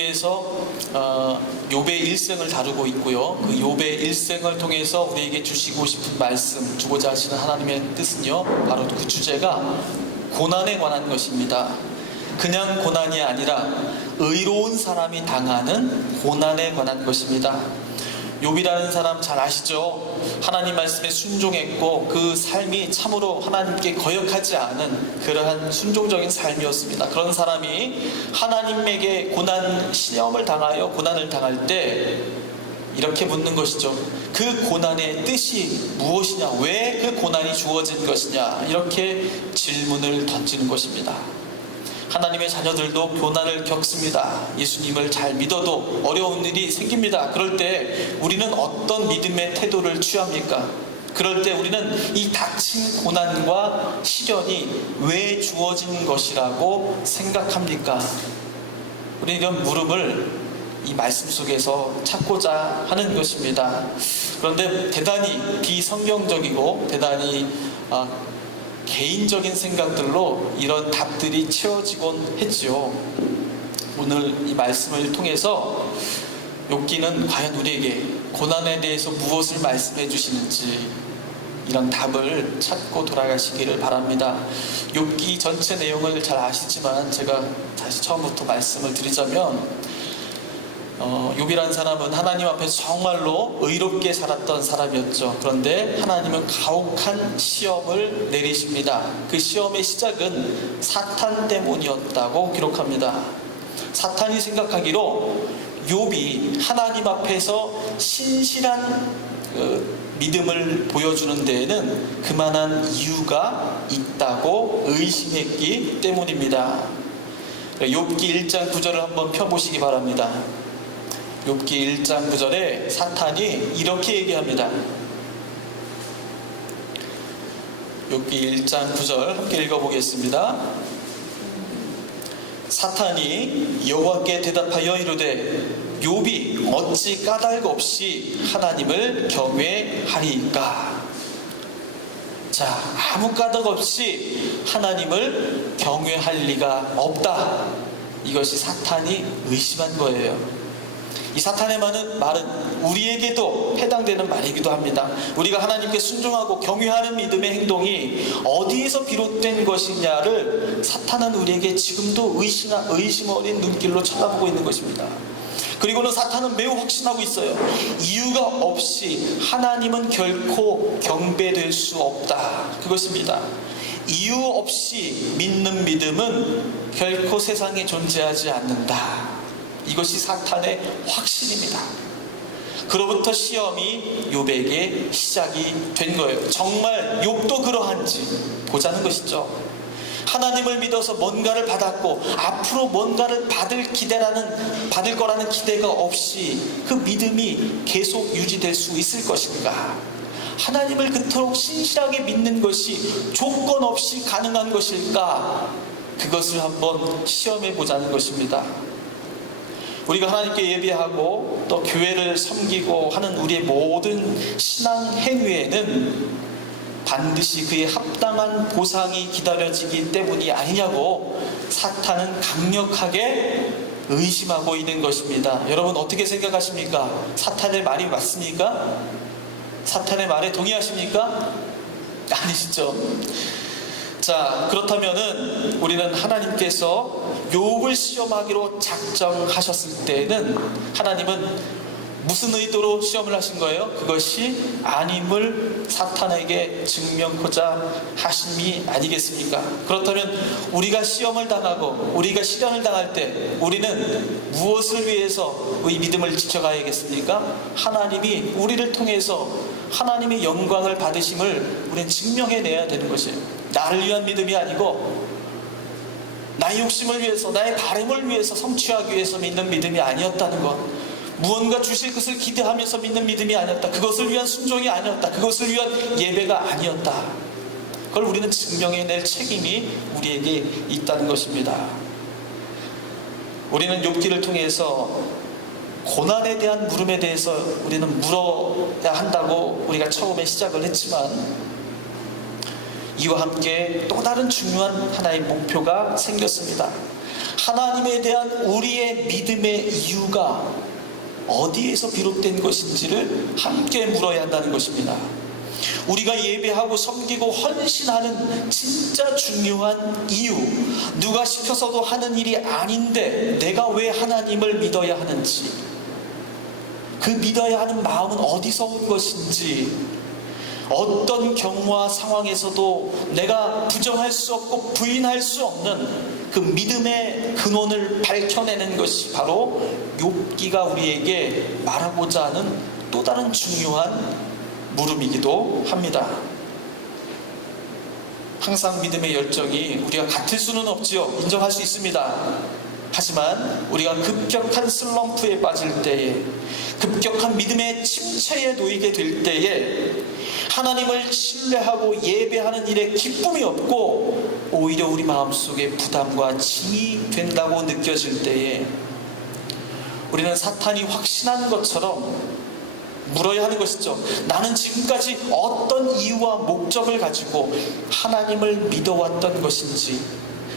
에서 욥의 일생을 다루고 있고요. 그 욥의 일생을 통해서 우리에게 주시고 싶은 말씀, 주고자 하시는 하나님의 뜻은요, 바로 그 주제가 고난에 관한 것입니다. 그냥 고난이 아니라 의로운 사람이 당하는 고난에 관한 것입니다. 욥이라는 사람 잘 아시죠? 하나님 말씀에 순종했고 그 삶이 참으로 하나님께 거역하지 않은 그러한 순종적인 삶이었습니다. 그런 사람이 하나님에게 시험을 당하여 고난을 당할 때 이렇게 묻는 것이죠. 그 고난의 뜻이 무엇이냐? 왜 그 고난이 주어진 것이냐? 이렇게 질문을 던지는 것입니다. 하나님의 자녀들도 고난을 겪습니다. 예수님을 잘 믿어도 어려운 일이 생깁니다. 그럴 때 우리는 어떤 믿음의 태도를 취합니까? 그럴 때 우리는 이 닥친 고난과 시련이 왜 주어진 것이라고 생각합니까? 우리는 이런 물음을 이 말씀 속에서 찾고자 하는 것입니다. 그런데 대단히 비성경적이고 대단히 개인적인 생각들로 이런 답들이 채워지곤 했지요. 오늘 이 말씀을 통해서 욥기는 과연 우리에게 고난에 대해서 무엇을 말씀해 주시는지 이런 답을 찾고 돌아가시기를 바랍니다. 욥기 전체 내용을 잘 아시지만 제가 다시 처음부터 말씀을 드리자면 욥이라는 사람은 하나님 앞에서 정말로 의롭게 살았던 사람이었죠. 그런데 하나님은 가혹한 시험을 내리십니다. 그 시험의 시작은 사탄 때문이었다고 기록합니다. 사탄이 생각하기로 욥이 하나님 앞에서 신실한 믿음을 보여주는 데에는 그만한 이유가 있다고 의심했기 때문입니다. 욥기 1장 9절을 한번 펴보시기 바랍니다. 욥기 1장 9절에 사탄이 이렇게 얘기합니다. 욥기 1장 9절 함께 읽어보겠습니다. 사탄이 여호와께 대답하여 이르되 욥이 어찌 까닭 없이 하나님을 경외하리이까? 자, 아무 까닭 없이 하나님을 경외할 리가 없다. 이것이 사탄이 의심한 거예요. 이 사탄의 말은 우리에게도 해당되는 말이기도 합니다. 우리가 하나님께 순종하고 경외하는 믿음의 행동이 어디에서 비롯된 것이냐를 사탄은 우리에게 지금도 의심 어린 눈길로 쳐다보고 있는 것입니다. 그리고는 사탄은 매우 확신하고 있어요. 이유가 없이 하나님은 결코 경배될 수 없다. 그것입니다. 이유 없이 믿는 믿음은 결코 세상에 존재하지 않는다. 이것이 사탄의 확신입니다. 그로부터 시험이 욥에게 시작이 된 거예요. 정말 욥도 그러한지 보자는 것이죠. 하나님을 믿어서 뭔가를 받았고 앞으로 뭔가를 받을 거라는 기대가 없이 그 믿음이 계속 유지될 수 있을 것인가? 하나님을 그토록 신실하게 믿는 것이 조건 없이 가능한 것일까? 그것을 한번 시험해 보자는 것입니다. 우리가 하나님께 예배하고 또 교회를 섬기고 하는 우리의 모든 신앙 행위에는 반드시 그에 합당한 보상이 기다려지기 때문이 아니냐고 사탄은 강력하게 의심하고 있는 것입니다. 여러분 어떻게 생각하십니까? 사탄의 말이 맞습니까? 사탄의 말에 동의하십니까? 아니시죠? 자, 그렇다면은 우리는 하나님께서 욥을 시험하기로 작정하셨을 때에는 하나님은 무슨 의도로 시험을 하신 거예요? 그것이 아님을 사탄에게 증명하고자 하심이 아니겠습니까? 그렇다면 우리가 시험을 당하고 우리가 시련을 당할 때 우리는 무엇을 위해서 이 믿음을 지켜가야겠습니까? 하나님이 우리를 통해서 하나님의 영광을 받으심을 우리는 증명해내야 되는 것이에요. 나를 위한 믿음이 아니고 나의 욕심을 위해서, 나의 바람을 위해서, 성취하기 위해서 믿는 믿음이 아니었다는 것, 무언가 주실 것을 기대하면서 믿는 믿음이 아니었다, 그것을 위한 순종이 아니었다, 그것을 위한 예배가 아니었다, 그걸 우리는 증명해낼 책임이 우리에게 있다는 것입니다. 우리는 욥기를 통해서 고난에 대한 물음에 대해서 우리는 물어야 한다고 우리가 처음에 시작을 했지만 이와 함께 또 다른 중요한 하나의 목표가 생겼습니다. 하나님에 대한 우리의 믿음의 이유가 어디에서 비롯된 것인지를 함께 물어야 한다는 것입니다. 우리가 예배하고 섬기고 헌신하는 진짜 중요한 이유, 누가 시켜서도 하는 일이 아닌데 내가 왜 하나님을 믿어야 하는지, 그 믿어야 하는 마음은 어디서 온 것인지, 어떤 경우와 상황에서도 내가 부정할 수 없고 부인할 수 없는 그 믿음의 근원을 밝혀내는 것이 바로 욥기가 우리에게 말하고자 하는 또 다른 중요한 물음이기도 합니다. 항상 믿음의 열정이 우리가 같을 수는 없지요. 인정할 수 있습니다. 하지만 우리가 급격한 슬럼프에 빠질 때에, 급격한 믿음의 침체에 놓이게 될 때에 하나님을 신뢰하고 예배하는 일에 기쁨이 없고 오히려 우리 마음속에 부담과 짐이 된다고 느껴질 때에 우리는 사탄이 확신한 것처럼 물어야 하는 것이죠. 나는 지금까지 어떤 이유와 목적을 가지고 하나님을 믿어왔던 것인지,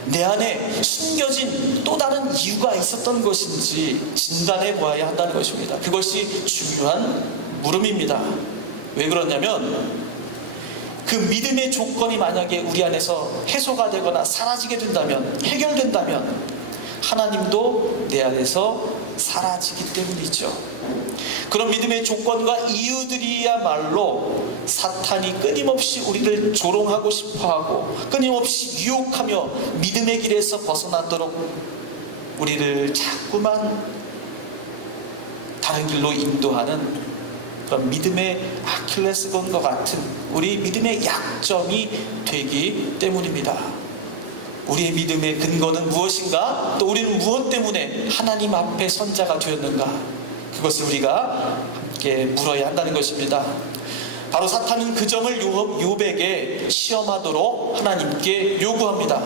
내 안에 숨겨진 또 다른 이유가 있었던 것인지 진단해 보아야 한다는 것입니다. 그것이 중요한 물음입니다. 왜 그러냐면 그 믿음의 조건이 만약에 우리 안에서 해소가 되거나 사라지게 된다면, 해결된다면 하나님도 내 안에서 사라지기 때문이죠. 그런 믿음의 조건과 이유들이야말로 사탄이 끊임없이 우리를 조롱하고 싶어하고 끊임없이 유혹하며 믿음의 길에서 벗어나도록 우리를 자꾸만 다른 길로 인도하는 그런 믿음의 아킬레스건과 같은 우리 믿음의 약점이 되기 때문입니다. 우리의 믿음의 근거는 무엇인가? 또 우리는 무엇 때문에 하나님 앞에 선자가 되었는가? 그것을 우리가 함께 물어야 한다는 것입니다. 바로 사탄은 그 점을 욥에게 시험하도록 하나님께 요구합니다.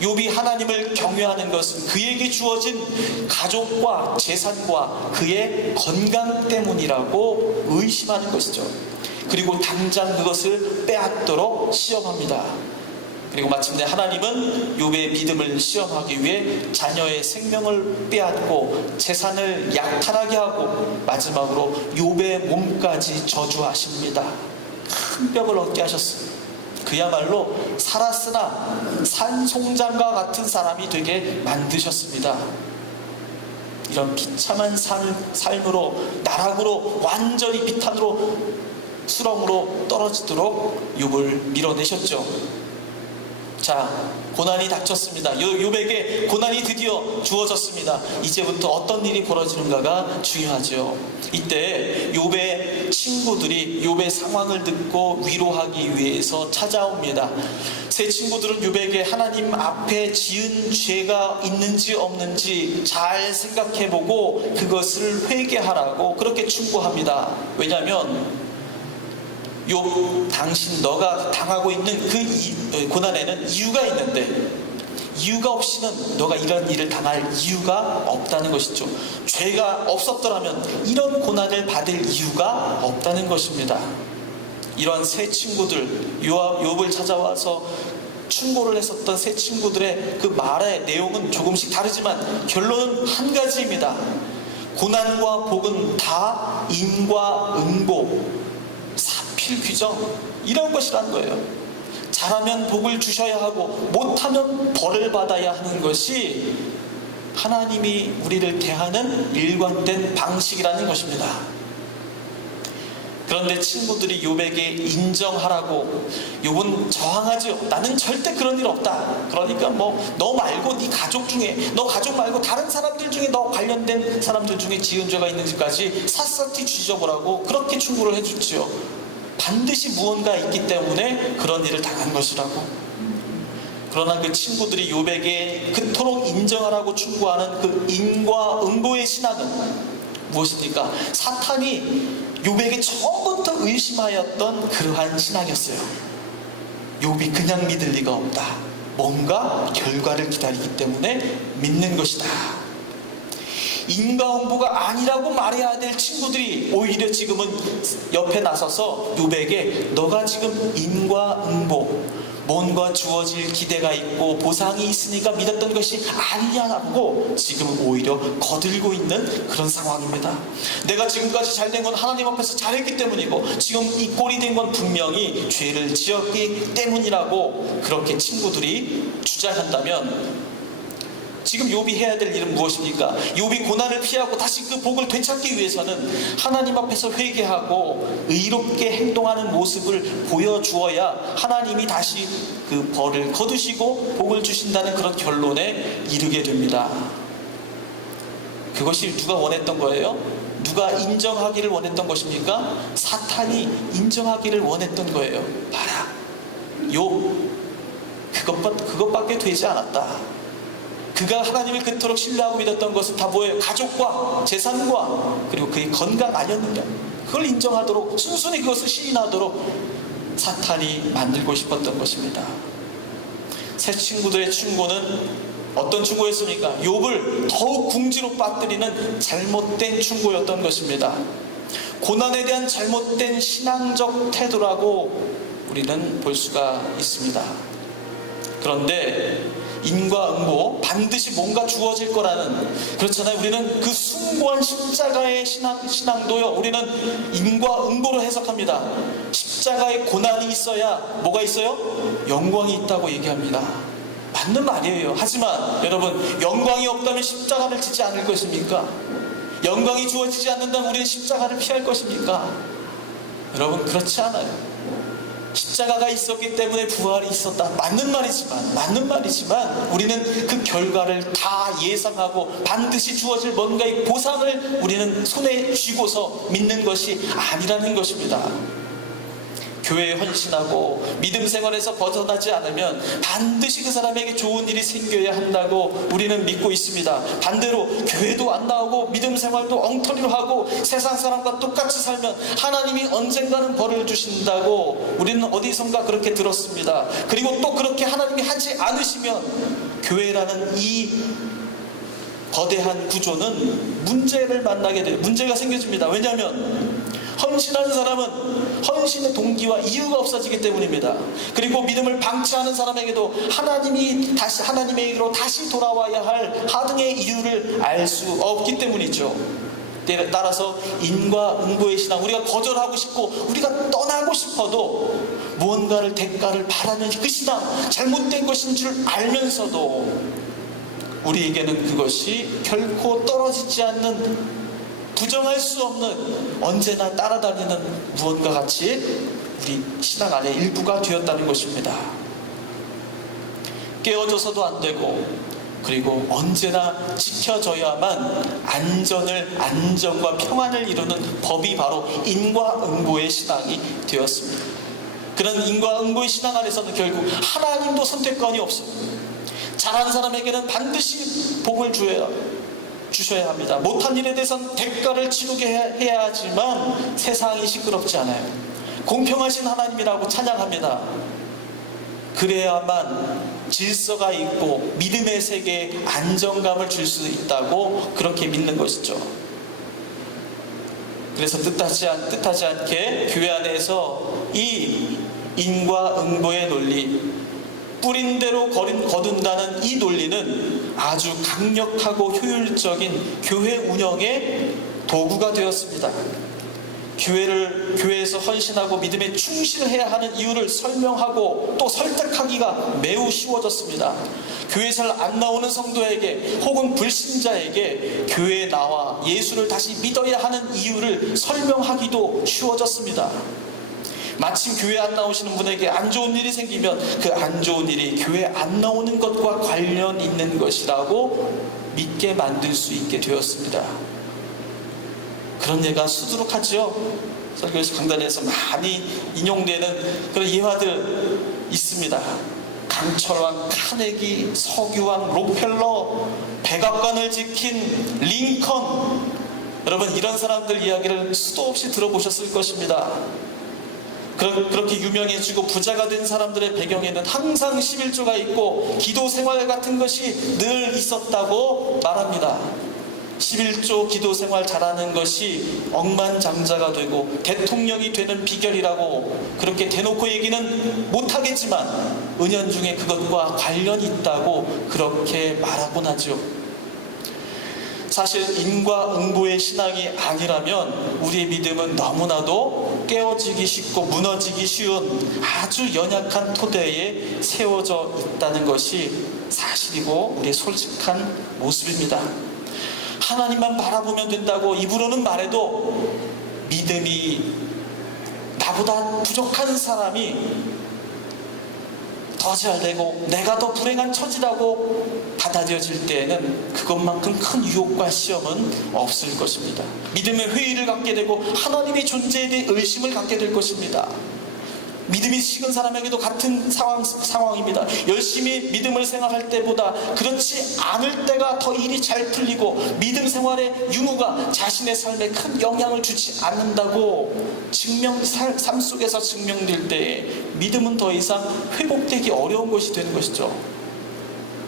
욥이 하나님을 경외하는 것은 그에게 주어진 가족과 재산과 그의 건강 때문이라고 의심하는 것이죠. 그리고 당장 그것을 빼앗도록 시험합니다. 그리고 마침내 하나님은 욥의 믿음을 시험하기 위해 자녀의 생명을 빼앗고 재산을 약탈하게 하고 마지막으로 욥의 몸까지 저주하십니다. 큰 벽을 얻게 하셨습니다. 그야말로 살았으나 산송장과 같은 사람이 되게 만드셨습니다. 이런 비참한 삶으로, 나락으로, 완전히 비탄으로, 수렁으로 떨어지도록 욥을 밀어내셨죠. 자, 고난이 닥쳤습니다. 욥에게 고난이 드디어 주어졌습니다. 이제부터 어떤 일이 벌어지는가가 중요하죠. 이때 욥의 친구들이 욥의 상황을 듣고 위로하기 위해서 찾아옵니다. 세 친구들은 욥에게 하나님 앞에 지은 죄가 있는지 없는지 잘 생각해보고 그것을 회개하라고 그렇게 충고합니다. 왜냐하면 욥, 당신 너가 당하고 있는 그 고난에는 이유가 있는데 이유가 없이는 너가 이런 일을 당할 이유가 없다는 것이죠. 죄가 없었더라면 이런 고난을 받을 이유가 없다는 것입니다. 이런 세 친구들, 욥을 찾아와서 충고를 했었던 세 친구들의 그 말의 내용은 조금씩 다르지만 결론은 한 가지입니다. 고난과 복은 다 인과 응보, 필규정, 이런 것이라는 거예요. 잘하면 복을 주셔야 하고 못하면 벌을 받아야 하는 것이 하나님이 우리를 대하는 일관된 방식이라는 것입니다. 그런데 친구들이 욥에게 인정하라고, 욥은 저항하죠. 나는 절대 그런 일 없다. 그러니까 너 말고 네 가족 중에, 너 가족 말고 다른 사람들 중에, 너 관련된 사람들 중에 지은 죄가 있는지까지 샅샅이 뒤져보라고 그렇게 충고를 해줬지요. 반드시 무언가 있기 때문에 그런 일을 당한 것이라고. 그러나 그 친구들이 욥에게 그토록 인정하라고 충고하는 그 인과 응보의 신앙은 무엇입니까? 사탄이 욥에게 처음부터 의심하였던 그러한 신앙이었어요. 욥이 그냥 믿을 리가 없다. 뭔가 결과를 기다리기 때문에 믿는 것이다. 인과응보가 아니라고 말해야 될 친구들이 오히려 지금은 옆에 나서서 욥에게 너가 지금 인과응보, 뭔가 주어질 기대가 있고 보상이 있으니까 믿었던 것이 아니냐고 지금은 오히려 거들고 있는 그런 상황입니다. 내가 지금까지 잘된 건 하나님 앞에서 잘했기 때문이고 지금 이 꼴이 된 건 분명히 죄를 지었기 때문이라고 그렇게 친구들이 주장한다면, 지금 욥이 해야 될 일은 무엇입니까? 욥이 고난을 피하고 다시 그 복을 되찾기 위해서는 하나님 앞에서 회개하고 의롭게 행동하는 모습을 보여주어야 하나님이 다시 그 벌을 거두시고 복을 주신다는 그런 결론에 이르게 됩니다. 그것이 누가 원했던 거예요? 누가 인정하기를 원했던 것입니까? 사탄이 인정하기를 원했던 거예요. 봐라, 욥 그것밖에 되지 않았다. 그가 하나님을 그토록 신뢰하고 믿었던 것은 다 뭐예요? 가족과 재산과 그리고 그의 건강 아니었느냐? 그걸 인정하도록, 순순히 그것을 시인하도록 사탄이 만들고 싶었던 것입니다. 새 친구들의 충고는 어떤 충고였습니까? 욥을 더욱 궁지로 빠뜨리는 잘못된 충고였던 것입니다. 고난에 대한 잘못된 신앙적 태도라고 우리는 볼 수가 있습니다. 그런데 인과응보, 반드시 뭔가 주어질 거라는, 그렇잖아요. 우리는 그 숭고한 십자가의 신앙도요, 우리는 인과응보로 해석합니다. 십자가의 고난이 있어야 뭐가 있어요? 영광이 있다고 얘기합니다. 맞는 말이에요. 하지만 여러분, 영광이 없다면 십자가를 지지 않을 것입니까? 영광이 주어지지 않는다면 우리는 십자가를 피할 것입니까? 여러분, 그렇지 않아요. 십자가가 있었기 때문에 부활이 있었다. 맞는 말이지만 우리는 그 결과를 다 예상하고 반드시 주어질 뭔가의 보상을 우리는 손에 쥐고서 믿는 것이 아니라는 것입니다. 교회에 헌신하고 믿음 생활에서 벗어나지 않으면 반드시 그 사람에게 좋은 일이 생겨야 한다고 우리는 믿고 있습니다. 반대로 교회도 안 나오고 믿음 생활도 엉터리로 하고 세상 사람과 똑같이 살면 하나님이 언젠가는 벌을 주신다고 우리는 어디선가 그렇게 들었습니다. 그리고 또 그렇게 하나님이 하지 않으시면 교회라는 이 거대한 구조는 문제가 생겨집니다. 왜냐하면 헌신하는 사람은 헌신의 동기와 이유가 없어지기 때문입니다. 그리고 믿음을 방치하는 사람에게도 하나님에게로 다시 돌아와야 할 하등의 이유를 알 수 없기 때문이죠. 따라서 인과응보의 신앙, 우리가 거절하고 싶고 우리가 떠나고 싶어도 무언가를 대가를 바라는 그 신앙, 잘못된 것인 줄 알면서도 우리에게는 그것이 결코 떨어지지 않는, 부정할 수 없는, 언제나 따라다니는 무언가 같이 우리 신앙 안의 일부가 되었다는 것입니다. 깨어져서도 안 되고, 그리고 언제나 지켜져야만 안정과 평안을 이루는 법이 바로 인과응보의 신앙이 되었습니다. 그런 인과응보의 신앙 안에서는 결국 하나님도 선택권이 없습니다. 잘하는 사람에게는 반드시 복을 주셔야 합니다. 못한 일에 대해서는 대가를 치르게 해야 하지만 세상이 시끄럽지 않아요. 공평하신 하나님이라고 찬양합니다. 그래야만 질서가 있고 믿음의 세계에 안정감을 줄 수 있다고 그렇게 믿는 것이죠. 그래서 뜻하지 않게 교회 안에서 이 인과응보의 논리, 뿌린 대로 거둔다는 이 논리는 아주 강력하고 효율적인 교회 운영의 도구가 되었습니다. 교회에서 헌신하고 믿음에 충실해야 하는 이유를 설명하고 또 설득하기가 매우 쉬워졌습니다. 교회 잘 안 나오는 성도에게 혹은 불신자에게 교회에 나와 예수를 다시 믿어야 하는 이유를 설명하기도 쉬워졌습니다. 마침 교회 안 나오시는 분에게 안 좋은 일이 생기면 그 안 좋은 일이 교회 안 나오는 것과 관련 있는 것이라고 믿게 만들 수 있게 되었습니다. 그런 예가 수두룩하죠. 설교에서 강단에서 많이 인용되는 그런 예화들 있습니다. 강철왕, 카네기, 석유왕, 록펠러, 백악관을 지킨 링컨, 여러분 이런 사람들 이야기를 수도 없이 들어보셨을 것입니다. 그렇게 유명해지고 부자가 된 사람들의 배경에는 항상 11조가 있고 기도 생활 같은 것이 늘 있었다고 말합니다. 11조 기도 생활 잘하는 것이 억만장자가 되고 대통령이 되는 비결이라고 그렇게 대놓고 얘기는 못하겠지만 은연중에 그것과 관련이 있다고 그렇게 말하곤 하죠. 사실 인과응보의 신앙이 아니라면 우리의 믿음은 너무나도 깨어지기 쉽고 무너지기 쉬운 아주 연약한 토대에 세워져 있다는 것이 사실이고 우리의 솔직한 모습입니다. 하나님만 바라보면 된다고 입으로는 말해도 믿음이 나보다 부족한 사람이 더 잘되고 내가 더 불행한 처지라고 받아들여질 때에는 그것만큼 큰 유혹과 시험은 없을 것입니다. 믿음의 회의를 갖게 되고 하나님의 존재에 대해 의심을 갖게 될 것입니다. 믿음이 식은 사람에게도 같은 상황입니다. 열심히 믿음을 생활할 때보다 그렇지 않을 때가 더 일이 잘 풀리고 믿음 생활의 유무가 자신의 삶에 큰 영향을 주지 않는다고 삶 속에서 증명될 때에 믿음은 더 이상 회복되기 어려운 것이 되는 것이죠.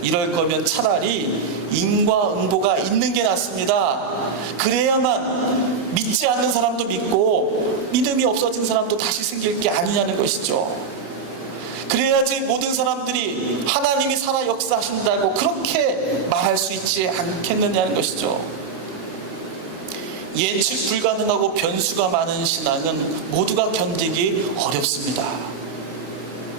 이럴 거면 차라리 인과응보가 있는 게 낫습니다. 그래야만 믿지 않는 사람도 믿고 믿음이 없어진 사람도 다시 생길 게 아니냐는 것이죠. 그래야지 모든 사람들이 하나님이 살아 역사하신다고 그렇게 말할 수 있지 않겠느냐는 것이죠. 예측 불가능하고 변수가 많은 신앙은 모두가 견디기 어렵습니다.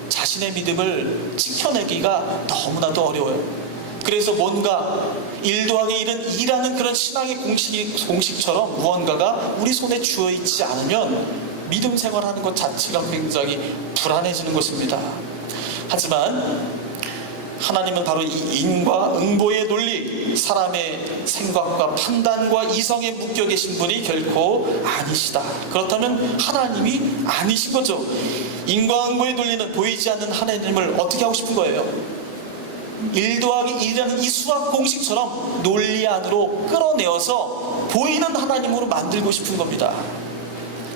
자신의 믿음을 지켜내기가 너무나도 어려워요. 그래서 뭔가 1 더하기 1은 2라는 그런 신앙의 공식처럼 무언가가 우리 손에 쥐어 있지 않으면 믿음 생활하는 것 자체가 굉장히 불안해지는 것입니다. 하지만 하나님은 바로 이 인과응보의 논리, 사람의 생각과 판단과 이성에 묶여 계신 분이 결코 아니시다. 그렇다면 하나님이 아니신 거죠. 인과응보의 논리는 보이지 않는 하나님을 어떻게 하고 싶은 거예요? 1 더하기 1이라는 이 수학 공식처럼 논리 안으로 끌어내어서 보이는 하나님으로 만들고 싶은 겁니다.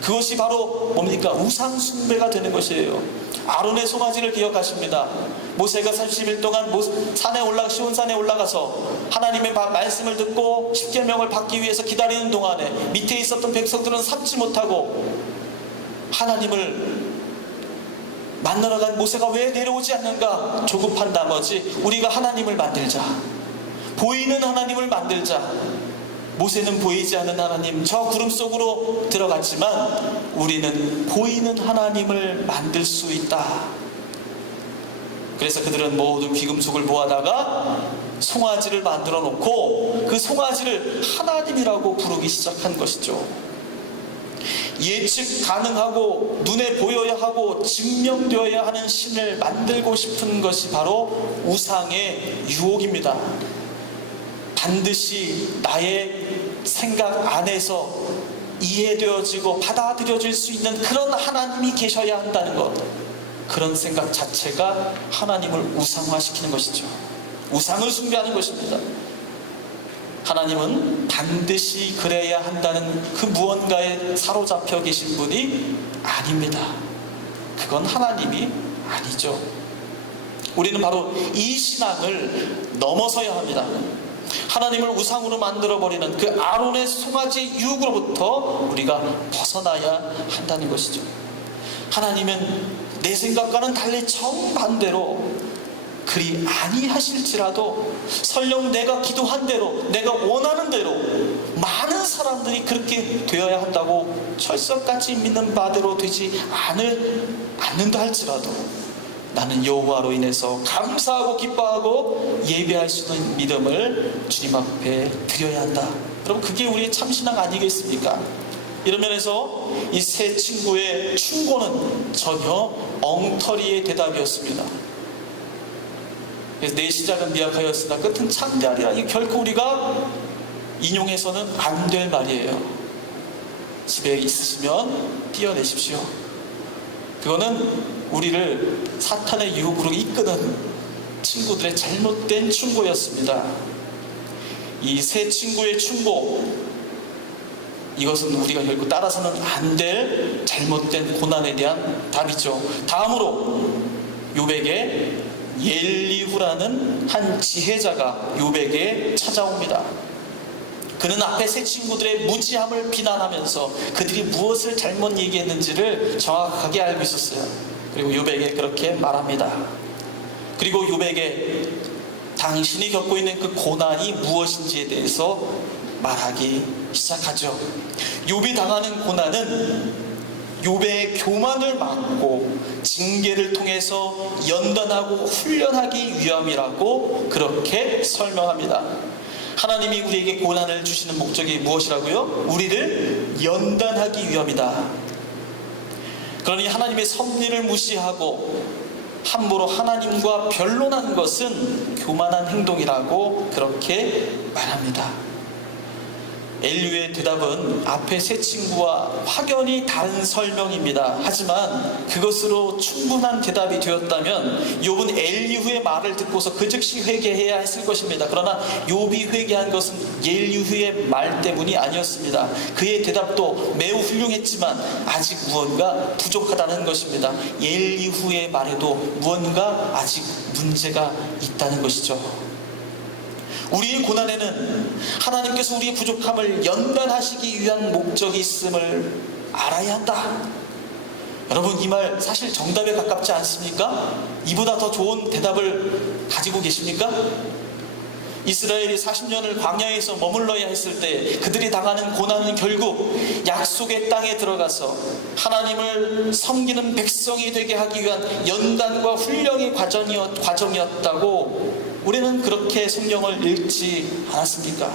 그것이 바로 뭡니까? 우상 숭배가 되는 것이에요. 아론의 송아지를 기억하십니다. 모세가 30일 동안 시온산에 올라가서 하나님의 말씀을 듣고 십계명을 받기 위해서 기다리는 동안에 밑에 있었던 백성들은 삼지 못하고 하나님을 만나러 간 모세가 왜 내려오지 않는가 조급한 나머지 우리가 하나님을 만들자, 보이는 하나님을 만들자. 모세는 보이지 않는 하나님 저 구름 속으로 들어갔지만 우리는 보이는 하나님을 만들 수 있다. 그래서 그들은 모든 귀금속을 모아다가 송아지를 만들어 놓고 그 송아지를 하나님이라고 부르기 시작한 것이죠. 예측 가능하고 눈에 보여야 하고 증명되어야 하는 신을 만들고 싶은 것이 바로 우상의 유혹입니다. 반드시 나의 생각 안에서 이해되어지고 받아들여질 수 있는 그런 하나님이 계셔야 한다는 것, 그런 생각 자체가 하나님을 우상화시키는 것이죠. 우상을 숭배하는 것입니다. 하나님은 반드시 그래야 한다는 그 무언가에 사로잡혀 계신 분이 아닙니다. 그건 하나님이 아니죠. 우리는 바로 이 신앙을 넘어서야 합니다. 하나님을 우상으로 만들어버리는 그 아론의 송아지 유혹으로부터 우리가 벗어나야 한다는 것이죠. 하나님은 내 생각과는 달리 정반대로 그리 아니하실지라도 설령 내가 기도한 대로 내가 원하는 대로 많은 사람들이 그렇게 되어야 한다고 철석같이 믿는 바대로 되지 않는다 할지라도 나는 여호와로 인해서 감사하고 기뻐하고 예배할 수 있는 믿음을 주님 앞에 드려야 한다. 여러분, 그게 우리의 참신앙 아니겠습니까? 이런 면에서 이 세 친구의 충고는 전혀 엉터리의 대답이었습니다. 그래서 내 시작은 미약하였으나 끝은 창대하리라. 이 결코 우리가 인용해서는 안 될 말이에요. 집에 있으시면 띄어내십시오. 그거는 우리를 사탄의 유혹으로 이끄는 친구들의 잘못된 충고였습니다. 이 세 친구의 충고, 이것은 우리가 결국 따라서는 안 될 잘못된 고난에 대한 답이죠. 다음으로 욥에게 엘리후라는 한 지혜자가 욥에게 찾아옵니다. 그는 앞에 세 친구들의 무지함을 비난하면서 그들이 무엇을 잘못 얘기했는지를 정확하게 알고 있었어요. 그리고 욥에게 그렇게 말합니다. 그리고 욥에게 당신이 겪고 있는 그 고난이 무엇인지에 대해서 말하기 시작하죠. 욥이 당하는 고난은 욥의 교만을 막고 징계를 통해서 연단하고 훈련하기 위함이라고 그렇게 설명합니다. 하나님이 우리에게 고난을 주시는 목적이 무엇이라고요? 우리를 연단하기 위함이다. 그러니 하나님의 섭리를 무시하고 함부로 하나님과 변론한 것은 교만한 행동이라고 그렇게 말합니다. 엘리후의 대답은 앞에 세 친구와 확연히 다른 설명입니다. 하지만 그것으로 충분한 대답이 되었다면 욥은 엘리후의 말을 듣고서 그 즉시 회개해야 했을 것입니다. 그러나 욥이 회개한 것은 엘리후의 말 때문이 아니었습니다. 그의 대답도 매우 훌륭했지만 아직 무언가 부족하다는 것입니다. 엘리후의 말에도 무언가 아직 문제가 있다는 것이죠. 우리의 고난에는 하나님께서 우리의 부족함을 연단하시기 위한 목적이 있음을 알아야 한다. 여러분, 이 말 사실 정답에 가깝지 않습니까? 이보다 더 좋은 대답을 가지고 계십니까? 이스라엘이 40년을 광야에서 머물러야 했을 때 그들이 당하는 고난은 결국 약속의 땅에 들어가서 하나님을 섬기는 백성이 되게 하기 위한 연단과 훈련의 과정이었다고 우리는 그렇게 성경을 읽지 않았습니까?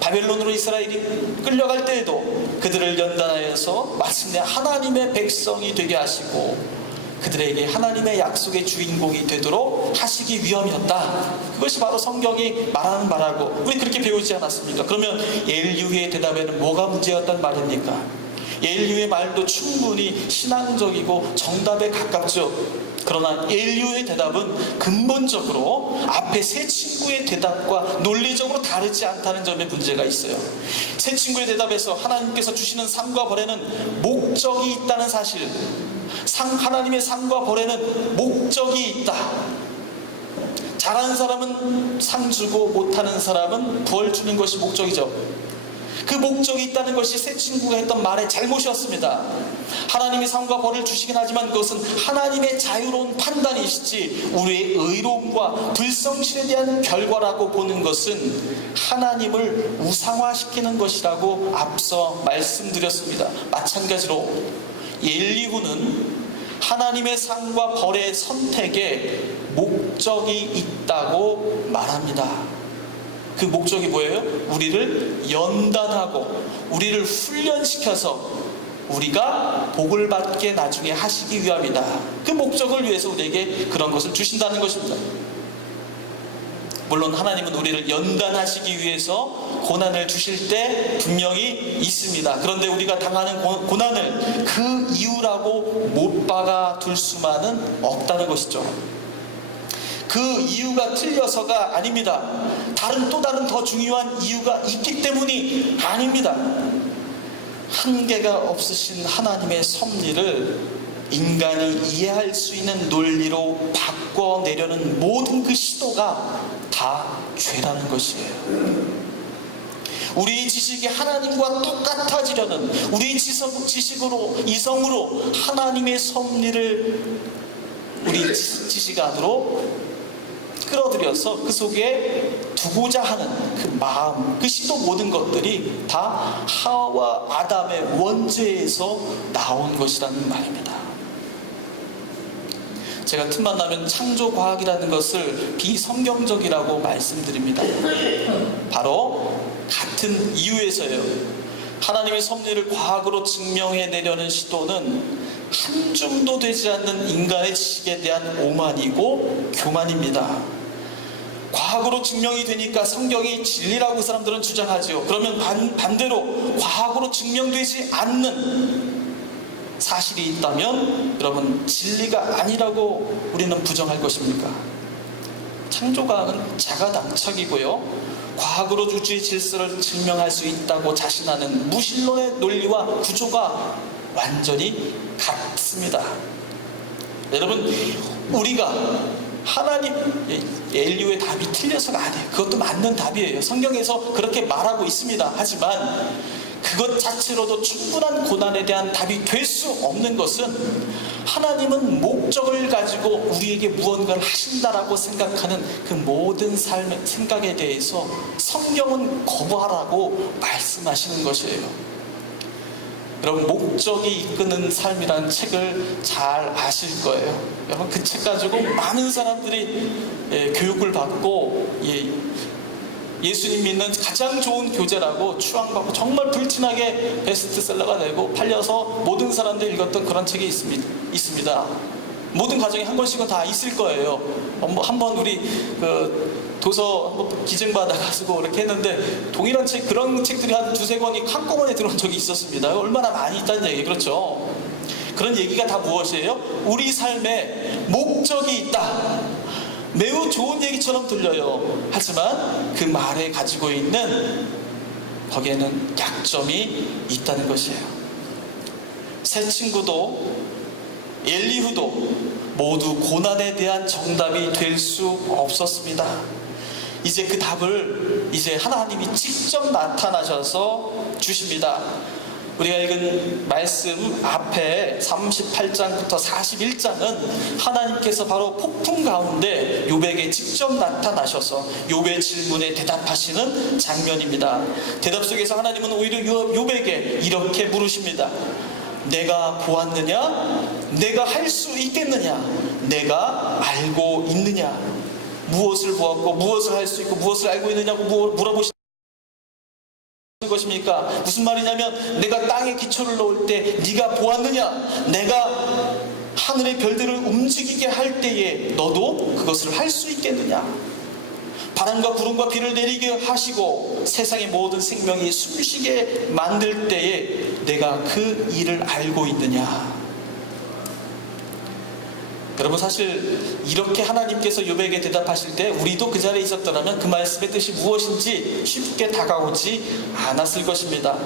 바벨론으로 이스라엘이 끌려갈 때에도 그들을 연단하여서 마침내 하나님의 백성이 되게 하시고 그들에게 하나님의 약속의 주인공이 되도록 하시기 위함이었다. 그것이 바로 성경이 말하는 바라고 우리 그렇게 배우지 않았습니까? 그러면 엘리후의 대답에는 뭐가 문제였단 말입니까? 엘리후의 말도 충분히 신앙적이고 정답에 가깝죠. 그러나 엘리후의 대답은 근본적으로 앞에 세 친구의 대답과 논리적으로 다르지 않다는 점에 문제가 있어요. 세 친구의 대답에서 하나님께서 주시는 상과 벌에는 목적이 있다는 사실, 하나님의 상과 벌에는 목적이 있다. 잘하는 사람은 상 주고 못하는 사람은 벌 주는 것이 목적이죠. 그 목적이 있다는 것이 세 친구가 했던 말의 잘못이었습니다. 하나님이 상과 벌을 주시긴 하지만 그것은 하나님의 자유로운 판단이시지 우리의 의로움과 불성실에 대한 결과라고 보는 것은 하나님을 우상화시키는 것이라고 앞서 말씀드렸습니다. 마찬가지로 엘리후는 하나님의 상과 벌의 선택에 목적이 있다고 말합니다. 그 목적이 뭐예요? 우리를 연단하고 우리를 훈련시켜서 우리가 복을 받게 나중에 하시기 위함이다. 그 목적을 위해서 우리에게 그런 것을 주신다는 것입니다. 물론 하나님은 우리를 연단하시기 위해서 고난을 주실 때 분명히 있습니다. 그런데 우리가 당하는 고난을 그 이유라고 못 박아 둘 수만은 없다는 것이죠. 그 이유가 틀려서가 아닙니다. 또 다른 더 중요한 이유가 있기 때문이 아닙니다. 한계가 없으신 하나님의 섭리를 인간이 이해할 수 있는 논리로 바꿔내려는 모든 그 시도가 다 죄라는 것이에요. 우리의 지식이 하나님과 똑같아지려는 우리의 지식으로 이성으로 하나님의 섭리를 우리 지식 안으로 끌어들여서 그 속에 두고자 하는 그 마음, 그 시도 모든 것들이 다 하와와 아담의 원죄에서 나온 것이라는 말입니다. 제가 틈만 나면 창조과학이라는 것을 비성경적이라고 말씀드립니다. 바로 같은 이유에서요. 하나님의 섭리를 과학으로 증명해내려는 시도는 한 줌도 되지 않는 인간의 지식에 대한 오만이고 교만입니다. 과학으로 증명이 되니까 성경이 진리라고 그 사람들은 주장하지요. 그러면 반대로 과학으로 증명되지 않는 사실이 있다면 여러분 진리가 아니라고 우리는 부정할 것입니까? 창조과학은 자가당착이고요. 과학으로 우주의 질서를 증명할 수 있다고 자신하는 무신론의 논리와 구조가 완전히 같습니다. 여러분, 우리가 하나님, 엘리후의 답이 틀려서가 아니에요. 그것도 맞는 답이에요. 성경에서 그렇게 말하고 있습니다. 하지만 그것 자체로도 충분한 고난에 대한 답이 될 수 없는 것은, 하나님은 목적을 가지고 우리에게 무언가를 하신다라고 생각하는 그 모든 삶의 생각에 대해서 성경은 거부하라고 말씀하시는 것이에요. 여러분, 목적이 이끄는 삶이라는 책을 잘 아실 거예요. 여러분, 그 책 가지고 많은 사람들이 교육을 받고 예수님 믿는 가장 좋은 교재라고 추앙받고 정말 불티나게 베스트셀러가 되고 팔려서 모든 사람들이 읽었던 그런 책이 있습니다. 모든 가정에 한 권씩은 다 있을 거예요. 한번 우리 도서 기증받아 가지고 이렇게 했는데, 동일한 책, 그런 책들이 한 두세 권이 한꺼번에 들어온 적이 있었습니다. 얼마나 많이 있다는 얘기, 그렇죠? 그런 얘기가 다 무엇이에요? 우리 삶에 목적이 있다. 매우 좋은 얘기처럼 들려요. 하지만 그 말에 가지고 있는, 거기에는 약점이 있다는 것이에요. 세 친구도 엘리후도 모두 고난에 대한 정답이 될 수 없었습니다. 이제 그 답을 하나님이 직접 나타나셔서 주십니다. 우리가 읽은 말씀 앞에 38장부터 41장은 하나님께서 바로 폭풍 가운데 욥에게 직접 나타나셔서 욥의 질문에 대답하시는 장면입니다. 대답 속에서 하나님은 오히려 욥에게 이렇게 물으십니다. 내가 보았느냐? 내가 할 수 있겠느냐? 내가 알고 있느냐? 무엇을 보았고 무엇을 할 수 있고 무엇을 알고 있느냐고 물어보시는 것입니까? 무슨 말이냐면, 내가 땅에 기초를 놓을 때 네가 보았느냐? 내가 하늘의 별들을 움직이게 할 때에 너도 그것을 할 수 있겠느냐? 바람과 구름과 비를 내리게 하시고 세상의 모든 생명이 숨쉬게 만들 때에 내가 그 일을 알고 있느냐? 여러분, 사실 이렇게 하나님께서 욥에게 대답하실 때 우리도 그 자리에 있었더라면 그 말씀의 뜻이 무엇인지 쉽게 다가오지 않았을 것입니다.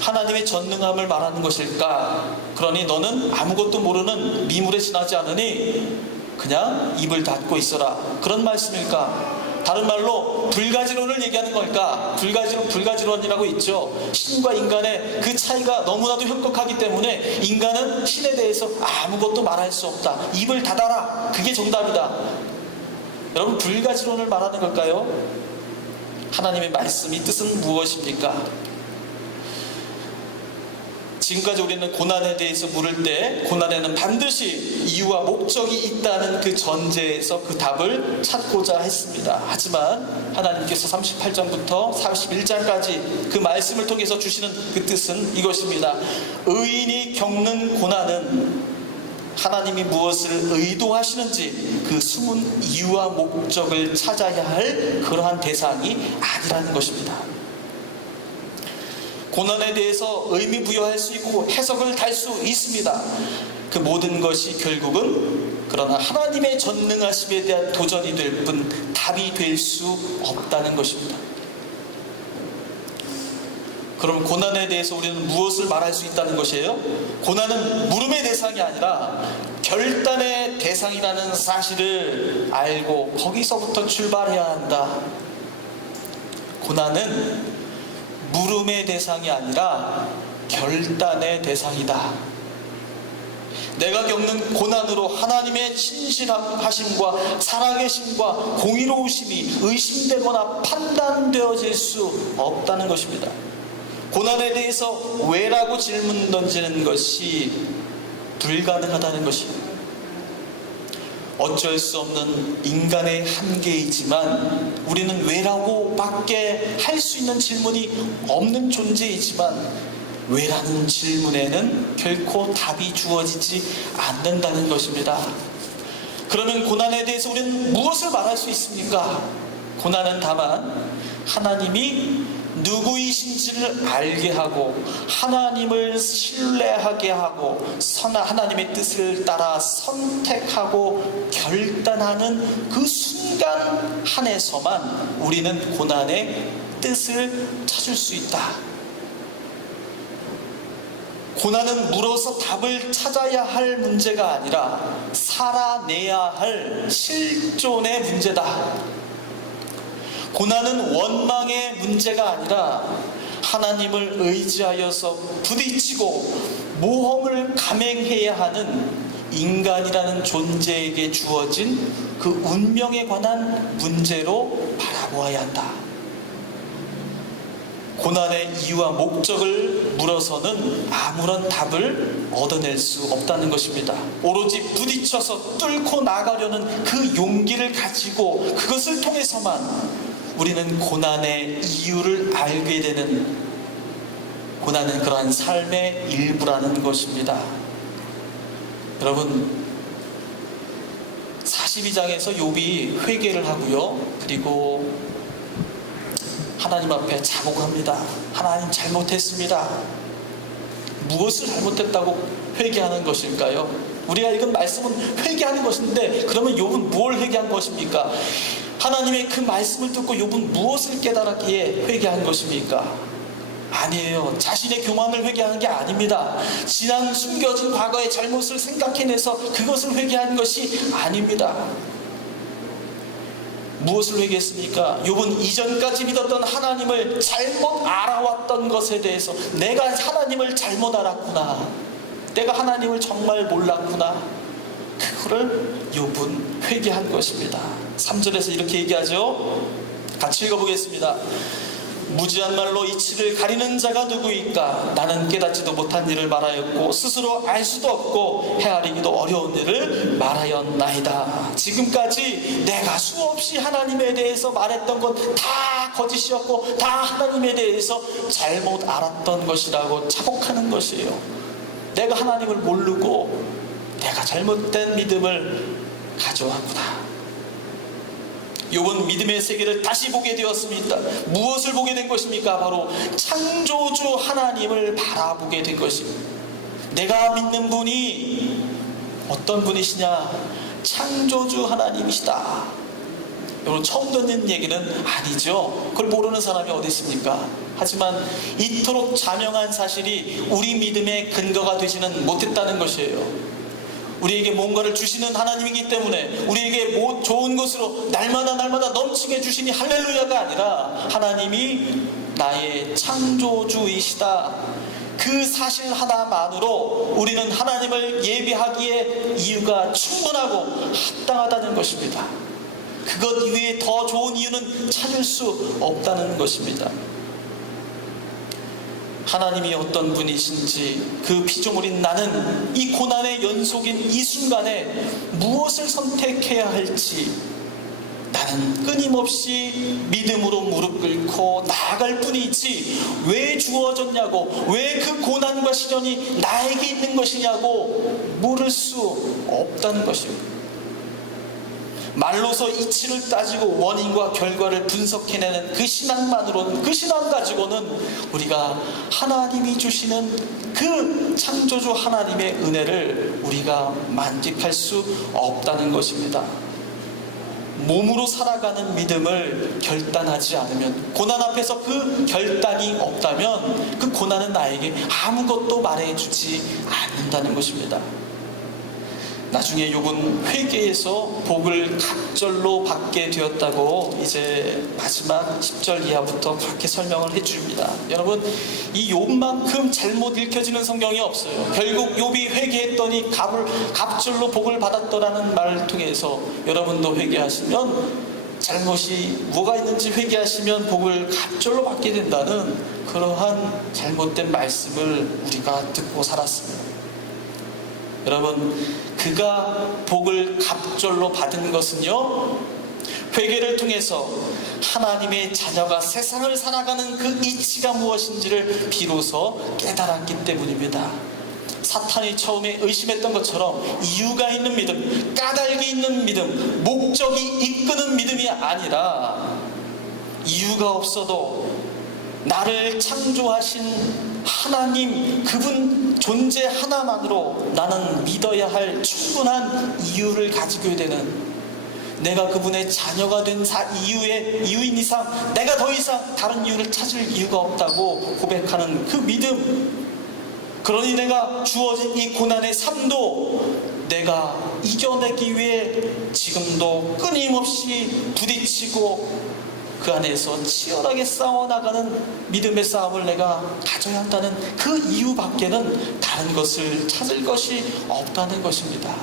하나님의 전능함을 말하는 것일까? 그러니 너는 아무것도 모르는 미물에 지나지 않으니 그냥 입을 닫고 있어라, 그런 말씀일까? 다른 말로 불가지론을 얘기하는 걸까? 불가지론이라고 있죠. 신과 인간의 그 차이가 너무나도 현격하기 때문에 인간은 신에 대해서 아무것도 말할 수 없다. 입을 닫아라. 그게 정답이다. 여러분, 불가지론을 말하는 걸까요? 하나님의 말씀, 이 뜻은 무엇입니까? 지금까지 우리는 고난에 대해서 물을 때 고난에는 반드시 이유와 목적이 있다는 그 전제에서 그 답을 찾고자 했습니다. 하지만 하나님께서 38장부터 41장까지 그 말씀을 통해서 주시는 그 뜻은 이것입니다. 의인이 겪는 고난은 하나님이 무엇을 의도하시는지 그 숨은 이유와 목적을 찾아야 할 그러한 대상이 아니라는 것입니다. 고난에 대해서 의미 부여할 수 있고 해석을 달 수 있습니다. 그 모든 것이 결국은 그러나 하나님의 전능하심에 대한 도전이 될 뿐 답이 될 수 없다는 것입니다. 그럼 고난에 대해서 우리는 무엇을 말할 수 있다는 것이에요? 고난은 물음의 대상이 아니라 결단의 대상이라는 사실을 알고 거기서부터 출발해야 한다. 고난은 물음의 대상이 아니라 결단의 대상이다. 내가 겪는 고난으로 하나님의 신실하심과 살아계심과 공의로우심이 의심되거나 판단되어질 수 없다는 것입니다. 고난에 대해서 왜라고 질문 던지는 것이 불가능하다는 것입니다. 어쩔 수 없는 인간의 한계이지만 우리는 왜라고 밖에 할 수 있는 질문이 없는 존재이지만 왜라는 질문에는 결코 답이 주어지지 않는다는 것입니다. 그러면 고난에 대해서 우리는 무엇을 말할 수 있습니까? 고난은 다만 하나님이 누구이신지를 알게 하고 하나님을 신뢰하게 하고 하나님의 뜻을 따라 선택하고 결단하는 그 순간 한에서만 우리는 고난의 뜻을 찾을 수 있다. 고난은 물어서 답을 찾아야 할 문제가 아니라 살아내야 할 실존의 문제다. 고난은 원망의 문제가 아니라 하나님을 의지하여서 부딪히고 모험을 감행해야 하는 인간이라는 존재에게 주어진 그 운명에 관한 문제로 바라보아야 한다. 고난의 이유와 목적을 물어서는 아무런 답을 얻어낼 수 없다는 것입니다. 오로지 부딪혀서 뚫고 나가려는 그 용기를 가지고 그것을 통해서만 우리는 고난의 이유를 알게 되는, 고난은 그러한 삶의 일부라는 것입니다. 여러분, 42장에서 욥이 회개를 하고요, 그리고 하나님 앞에 자복합니다. 하나님, 잘못했습니다. 무엇을 잘못했다고 회개하는 것일까요? 우리가 읽은 말씀은 회개하는 것인데, 그러면 욥은 뭘 회개한 것입니까? 하나님의 그 말씀을 듣고 욥은 무엇을 깨달았기에 회개한 것입니까? 아니에요. 자신의 교만을 회개하는 게 아닙니다. 지난 숨겨진 과거의 잘못을 생각해내서 그것을 회개한 것이 아닙니다. 무엇을 회개했습니까? 욥은 이전까지 믿었던 하나님을 잘못 알아왔던 것에 대해서 내가 하나님을 잘못 알았구나, 내가 하나님을 정말 몰랐구나, 그거를 욥은 회개한 것입니다. 3절에서 이렇게 얘기하죠. 같이 읽어보겠습니다. 무지한 말로 이치를 가리는 자가 누구이까? 나는 깨닫지도 못한 일을 말하였고 스스로 알 수도 없고 헤아리기도 어려운 일을 말하였나이다. 지금까지 내가 수없이 하나님에 대해서 말했던 건 다 거짓이었고 다 하나님에 대해서 잘못 알았던 것이라고 자복하는 것이에요. 내가 하나님을 모르고 내가 잘못된 믿음을 가져왔구나. 욥은 믿음의 세계를 다시 보게 되었습니다. 무엇을 보게 된 것입니까? 바로 창조주 하나님을 바라보게 된 것입니다. 내가 믿는 분이 어떤 분이시냐? 창조주 하나님이시다. 여러분, 처음 듣는 얘기는 아니죠. 그걸 모르는 사람이 어디 있습니까? 하지만 이토록 자명한 사실이 우리 믿음의 근거가 되지는 못했다는 것이에요. 우리에게 뭔가를 주시는 하나님이기 때문에 우리에게 좋은 것으로 날마다 넘치게 주시니 할렐루야가 아니라 하나님이 나의 창조주이시다, 그 사실 하나만으로 우리는 하나님을 예배하기에 이유가 충분하고 합당하다는 것입니다. 그것 이외에 더 좋은 이유는 찾을 수 없다는 것입니다. 하나님이 어떤 분이신지, 그 피조물인 나는 이 고난의 연속인 이 순간에 무엇을 선택해야 할지 나는 끊임없이 믿음으로 무릎 꿇고 나아갈 뿐이지, 왜 주어졌냐고, 왜 그 고난과 시련이 나에게 있는 것이냐고 물을 수 없다는 것입니다. 말로서 이치를 따지고 원인과 결과를 분석해내는 그 신앙만으로는, 그 신앙 가지고는 우리가 하나님이 주시는 그 창조주 하나님의 은혜를 우리가 만끽할 수 없다는 것입니다. 몸으로 살아가는 믿음을 결단하지 않으면, 고난 앞에서 그 결단이 없다면 그 고난은 나에게 아무것도 말해주지 않는다는 것입니다. 나중에 욥은 회개해서 복을 갑절로 받게 되었다고 이제 마지막 10절 이하부터 그렇게 설명을 해줍니다. 여러분, 이 욥만큼 잘못 읽혀지는 성경이 없어요. 결국 욥이 회개했더니 갑절로 복을 받았더라는 말을 통해서 여러분도 회개하시면, 잘못이 뭐가 있는지 회개하시면 복을 갑절로 받게 된다는 그러한 잘못된 말씀을 우리가 듣고 살았습니다. 여러분, 그가 복을 갑절로 받은 것은요, 회개를 통해서 하나님의 자녀가 세상을 살아가는 그 이치가 무엇인지를 비로소 깨달았기 때문입니다. 사탄이 처음에 의심했던 것처럼 이유가 있는 믿음, 까닭이 있는 믿음, 목적이 이끄는 믿음이 아니라 이유가 없어도 나를 창조하신 하나님, 그분 존재 하나만으로 나는 믿어야 할 충분한 이유를 가지게 되는, 내가 그분의 자녀가 된 이유인 이상 내가 더 이상 다른 이유를 찾을 이유가 없다고 고백하는 그 믿음, 그러니 내가 주어진 이 고난의 삶도 내가 이겨내기 위해 지금도 끊임없이 부딪히고 그 안에서 치열하게 싸워나가는 믿음의 싸움을 내가 가져야 한다는 그 이유밖에는 다른 것을 찾을 것이 없다는 것입니다.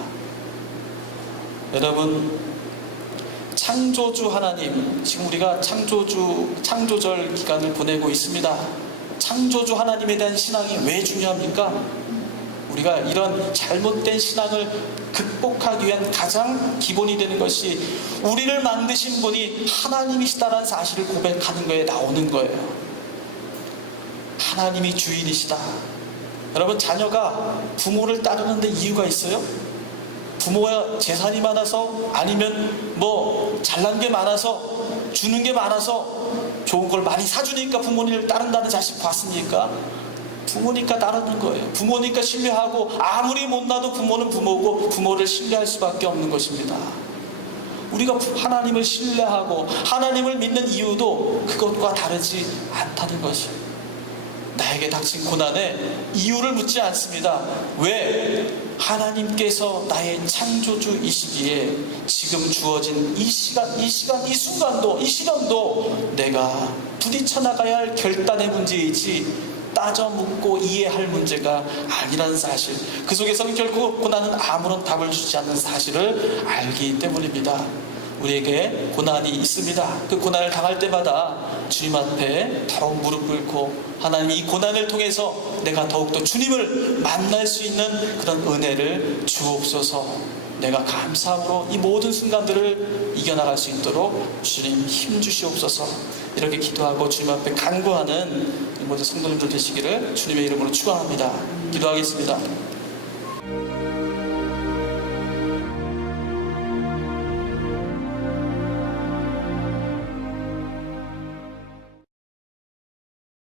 여러분, 창조주 하나님, 지금 우리가 창조절 기간을 보내고 있습니다. 창조주 하나님에 대한 신앙이 왜 중요합니까? 우리가 이런 잘못된 신앙을 극복하기 위한 가장 기본이 되는 것이 우리를 만드신 분이 하나님이시다라는 사실을 고백하는 거에 나오는 거예요. 하나님이 주인이시다. 여러분, 자녀가 부모를 따르는데 이유가 있어요? 부모가 재산이 많아서, 아니면 뭐 잘난 게 많아서, 주는 게 많아서 좋은 걸 많이 사주니까 부모님을 따른다는 자식 봤습니까? 부모니까 따르는 거예요. 부모니까 신뢰하고, 아무리 못나도 부모는 부모고 부모를 신뢰할 수밖에 없는 것입니다. 우리가 하나님을 신뢰하고 하나님을 믿는 이유도 그것과 다르지 않다는 것이에요. 나에게 닥친 고난에 이유를 묻지 않습니다. 왜? 하나님께서 나의 창조주이시기에 지금 주어진 이 시간, 이 순간도, 이 시련도 내가 부딪혀 나가야 할 결단의 문제이지 따져 묻고 이해할 문제가 아니라는 사실, 그 속에서는 결코 고난은 아무런 답을 주지 않는 사실을 알기 때문입니다. 우리에게 고난이 있습니다. 그 고난을 당할 때마다 주님 앞에 더욱 무릎 꿇고, 하나님, 이 고난을 통해서 내가 더욱더 주님을 만날 수 있는 그런 은혜를 주옵소서. 내가 감사함으로 이 모든 순간들을 이겨나갈 수 있도록 주님 힘 주시옵소서. 이렇게 기도하고 주님 앞에 간구하는 모든 성도님들 되시기를 주님의 이름으로 축원합니다. 기도하겠습니다.